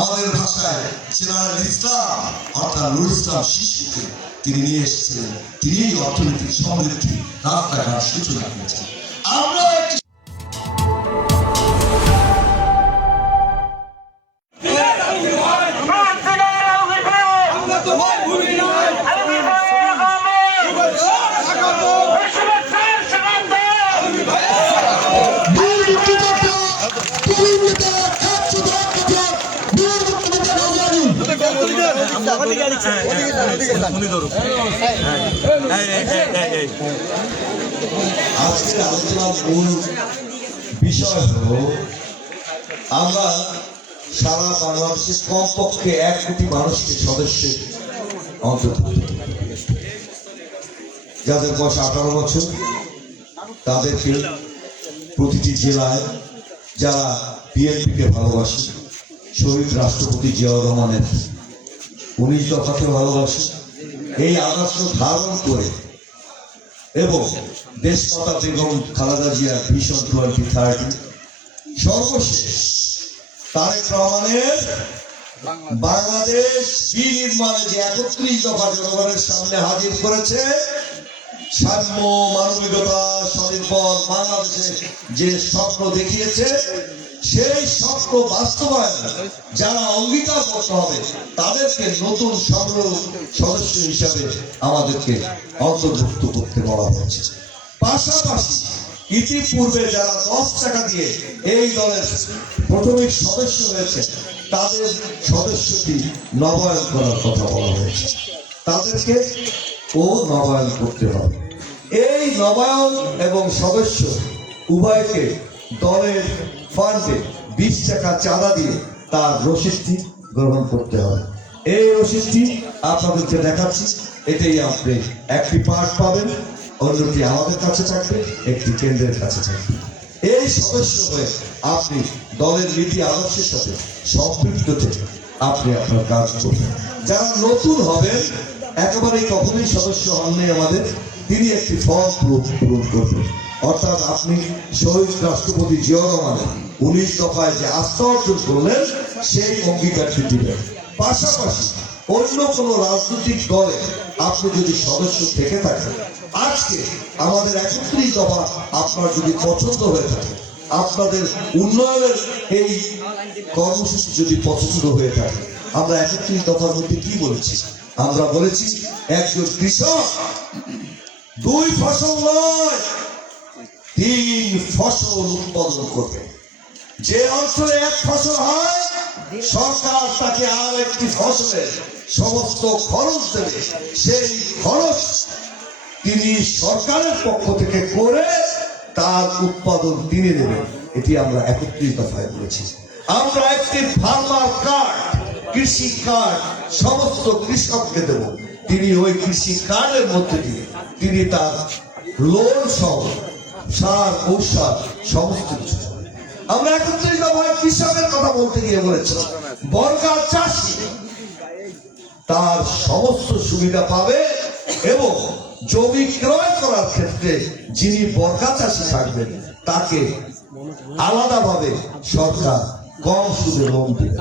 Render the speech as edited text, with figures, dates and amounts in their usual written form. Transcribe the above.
আমাদের ভাষায় সিরাজুল ইসলাম অর্থাৎ নুরুল ইসলাম শিশুকে তিনি নিয়ে এসেছিলেন। তিনি অর্থনৈতিক সমৃদ্ধি রাস্তাঘাট সূচনা করেছেন। আমরা আজকের আলোচনার মূল বিষয় হলো আমরা সারা বাংলাদেশের কমপক্ষে 1 কোটি মানুষকে সদস্যের অন্তর্ভুক্ত, যাদের বয়স 18 বছর, তাদেরকে প্রতিটি জেলায় যারা বিএনপিকে ভালোবাসে, শহীদ রাষ্ট্রপতি জিয়াউর রহমানের 19 দফাকে ভালোবাসে, এই আদর্শ ধারণ করে এবং দেশমাতা বেগম খালেদা জিয়ার ভিশন 2030 সর্বশেষ তারেক রহমানের বাংলাদেশ বিনির্মাণে যে 31 দফা জনগণের সামনে হাজির করেছে, সাম্য, মানবিকতা, স্বনির্ভর বাংলাদেশে যে স্বপ্ন দেখিয়েছে, সেই স্বপ্ন বাস্তবায়ন যারা অঙ্গীকার করতে হবে তাদেরকে নতুন সংগ্রহ সদস্য হিসাবে আমাদেরকে অন্তর্ভুক্ত করতে বলা হয়েছে। পাশাপাশি ইতিপূর্বে যারা 10 টাকা দিয়ে এই দলের প্রাথমিক সদস্য হয়েছে তাদের সদস্যটি নবায়ন করার কথা বলা হয়েছে, তাদেরকে নবায়ন করতে হবে। এই নবায়ন এবং সদস্য উভয়কে দলের ফান্ডে 20 টাকা চাঁদা দিয়ে তার রসিদটি গ্রহণ করতে হবে। এই রসিদটি আপনাদেরকে দেখাচ্ছি। এটাই আপনি একটি পার্ট পাবেন, অন্যটি আমাদের কাছে থাকবে, একটি কেন্দ্রের কাছে থাকবে। এই সদস্য হয়ে আপনি দলের নীতি আদর্শের সাথে সম্পৃক্ত থেকে আপনি আপনার কাজ করবেন। যারা নতুন হবেন, একেবারেই কখনোই সদস্য হননি আমাদের, তিনি একটি ফর্ম পূরণ করবেন। অর্থাৎ আপনি শহীদ রাষ্ট্রপতি জিয়াউর রহমানের 19 দফায় যে আস্থা অর্জন করলেন সেই অঙ্গীকারটি দিবেন। পাশাপাশি অন্য কোন রাজনৈতিক দলে আপনি যদি সদস্য থেকে থাকেন, আজকে আমাদের 31 দফা আপনার যদি পছন্দ হয়ে থাকে, আপনাদের উন্নয়নের এই কর্মসূচি যদি পছন্দ হয়ে থাকে, আমরা 31 দফার মধ্যে কি বলেছি? আমরা বলেছি একজন কৃষক 2 ফসল নয় 3 ফসল উৎপাদন করবে। যে অঞ্চলে 1 ফসল হয়, সরকার তাকে আর একটি ফসলের সমস্ত খরচ দেবে। সেই খরচ তিনি সরকারের পক্ষ থেকে করে তার উৎপাদন তিনি দেবেন। এটি আমরা 31 দফায় বলেছি। আমরা একটি ফার্মার কার্ড, কৃষি কার্ড সমস্ত কৃষককে দেব। তিনি ওই কৃষি কার্ডের মধ্যে দিয়ে তিনি তার লোন সহ সার, ঔষধ সমস্ত কিছু। আমরা 31 দফায় কৃষকের কথা বলতে গিয়ে বলেছি বর্গা চাষি তার সমস্ত সুবিধা পাবে এবং জমি ক্রয় করার ক্ষেত্রে যিনি বর্গা চাষি থাকবেন তাকে আলাদাভাবে সরকার কম সুদে লোন দেবে।